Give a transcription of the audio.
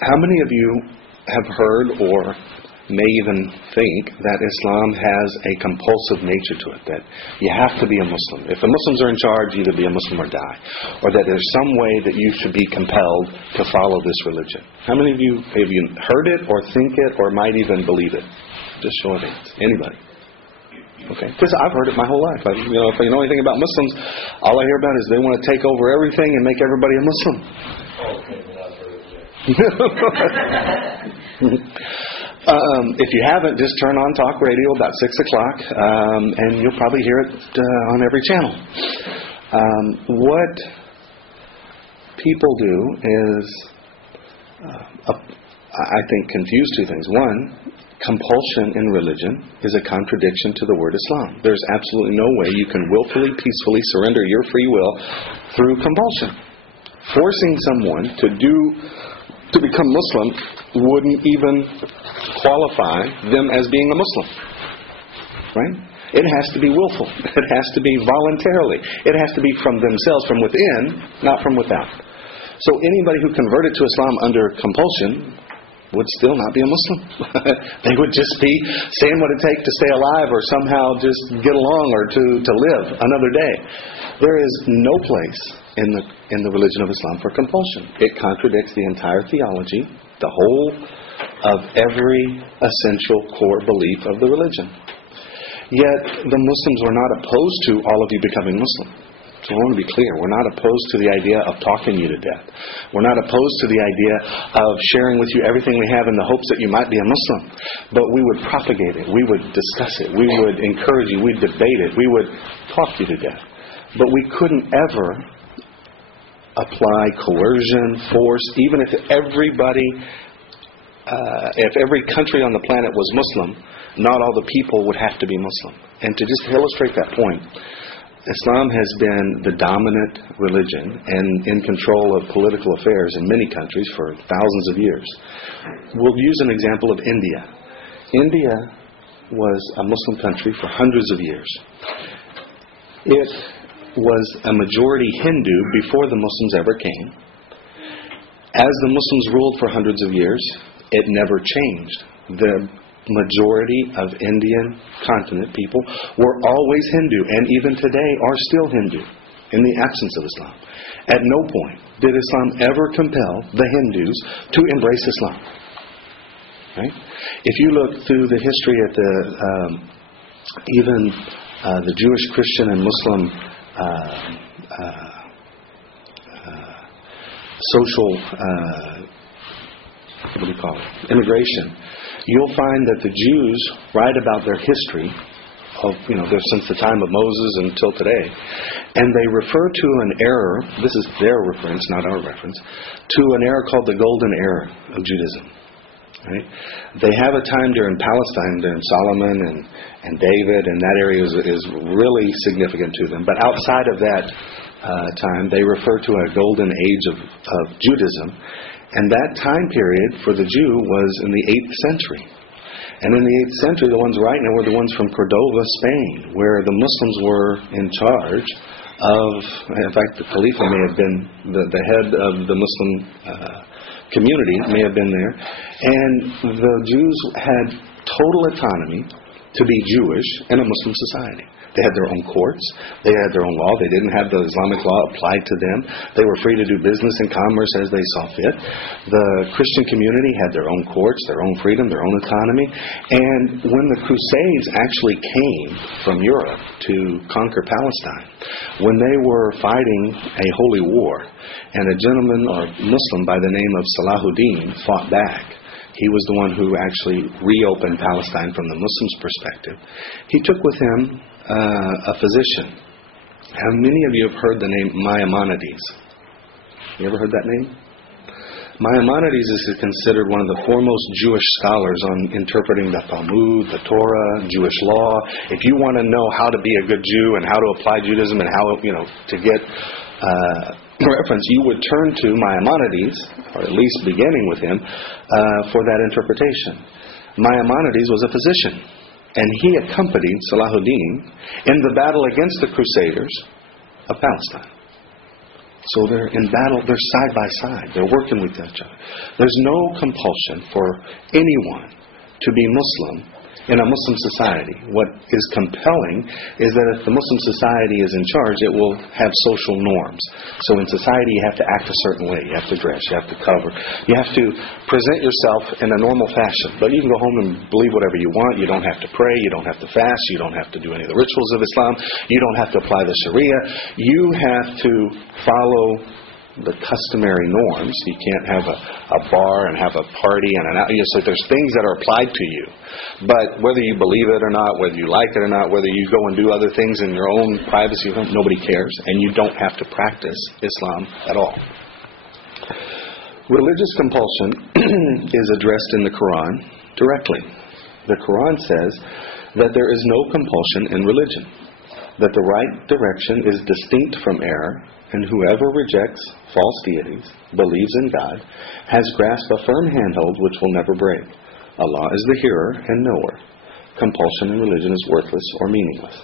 How many of you have heard or may even think that Islam has a compulsive nature to it, that you have to be a Muslim? If the Muslims are in charge, either be a Muslim or die. Or that there's some way that you should be compelled to follow this religion. How many of you have you heard it or think it or might even believe it? Just show of hands. Anybody? Okay, because I've heard it my whole life. If you know anything about Muslims, all I hear about is they want to take over everything and make everybody a Muslim. If you haven't, just turn on talk radio about 6 o'clock, and you'll probably hear it on every channel. What people do is, I think, confuse two things. One, compulsion in religion is a contradiction to the word Islam. There's absolutely no way you can willfully, peacefully surrender your free will through compulsion. Forcing someone to become Muslim wouldn't even qualify them as being a Muslim. Right? It has to be willful. It has to be voluntarily. It has to be from themselves, from within, not from without. So anybody who converted to Islam under compulsion would still not be a Muslim. They would just be saying what it takes to stay alive or somehow just get along or to live another day. There is no place in the religion of Islam for compulsion. It contradicts the entire theology, the whole of every essential core belief of the religion. Yet the Muslims were not opposed to all of you becoming Muslim. So I want to be clear. We're not opposed to the idea of talking you to death. We're not opposed to the idea of sharing with you everything we have in the hopes that you might be a Muslim. But we would propagate it. We would discuss it. We would encourage you. We'd debate it. We would talk you to death. But we couldn't ever apply coercion, force, even if everybody, if every country on the planet was Muslim, not all the people would have to be Muslim. And to just illustrate that point, Islam has been the dominant religion and in control of political affairs in many countries for thousands of years. We'll use an example of India. India was a Muslim country for hundreds of years. It was a majority Hindu before the Muslims ever came. As the Muslims ruled for hundreds of years, it never changed. The majority of Indian continent people were always Hindu, and even today are still Hindu in the absence of Islam. At no point did Islam ever compel the Hindus to embrace Islam. Right? If you look through the history at even the Jewish, Christian, and Muslim social immigration, you'll find that the Jews write about their history of, since the time of Moses until today, and they refer to an era, this is their reference, not our reference, to an era called the Golden Era of Judaism. Right? They have a time during Palestine, during Solomon and David, and that area is really significant to them. But outside of that time, they refer to a golden age of Judaism. And that time period for the Jew was in the 8th century. And in the 8th century, the ones writing it were the ones from Cordova, Spain, where the Muslims were in charge of, in fact, the Khalil may have been the head of the Muslim community, may have been there. And the Jews had total autonomy to be Jewish in a Muslim society. They had their own courts. They had their own law. They didn't have the Islamic law applied to them. They were free to do business and commerce as they saw fit. The Christian community had their own courts, their own freedom, their own autonomy. And when the Crusades actually came from Europe to conquer Palestine, when they were fighting a holy war, and a gentleman or Muslim by the name of Salahuddin fought back, he was the one who actually reopened Palestine from the Muslims' perspective. He took with him a physician. How many of you have heard the name Maimonides? You ever heard that name? Maimonides is considered one of the foremost Jewish scholars on interpreting the Talmud, the Torah, Jewish law. If you want to know how to be a good Jew and how to apply Judaism and how to get reference, you would turn to Maimonides, or at least beginning with him, for that interpretation. Maimonides was a physician, and he accompanied Salahuddin in the battle against the Crusaders of Palestine. So they're in battle, they're side by side, they're working with each other. There's no compulsion for anyone to be Muslim in a Muslim society. What is compelling is that if the Muslim society is in charge, it will have social norms. So in society you have to act a certain way, you have to dress, you have to cover, you have to present yourself in a normal fashion. But you can go home and believe whatever you want. You don't have to pray, you don't have to fast, you don't have to do any of the rituals of Islam, you don't have to apply the Sharia. You have to follow the customary norms. You can't have a bar and have a party and so there's things that are applied to you. But whether you believe it or not, whether you like it or not, whether you go and do other things in your own privacy, nobody cares, and you don't have to practice Islam at all. Religious compulsion is addressed in the Quran directly. The Quran says that there is no compulsion in religion, that the right direction is distinct from error, and whoever rejects false deities, believes in God, has grasped a firm handhold which will never break. Allah is the hearer and knower. Compulsion in religion is worthless or meaningless.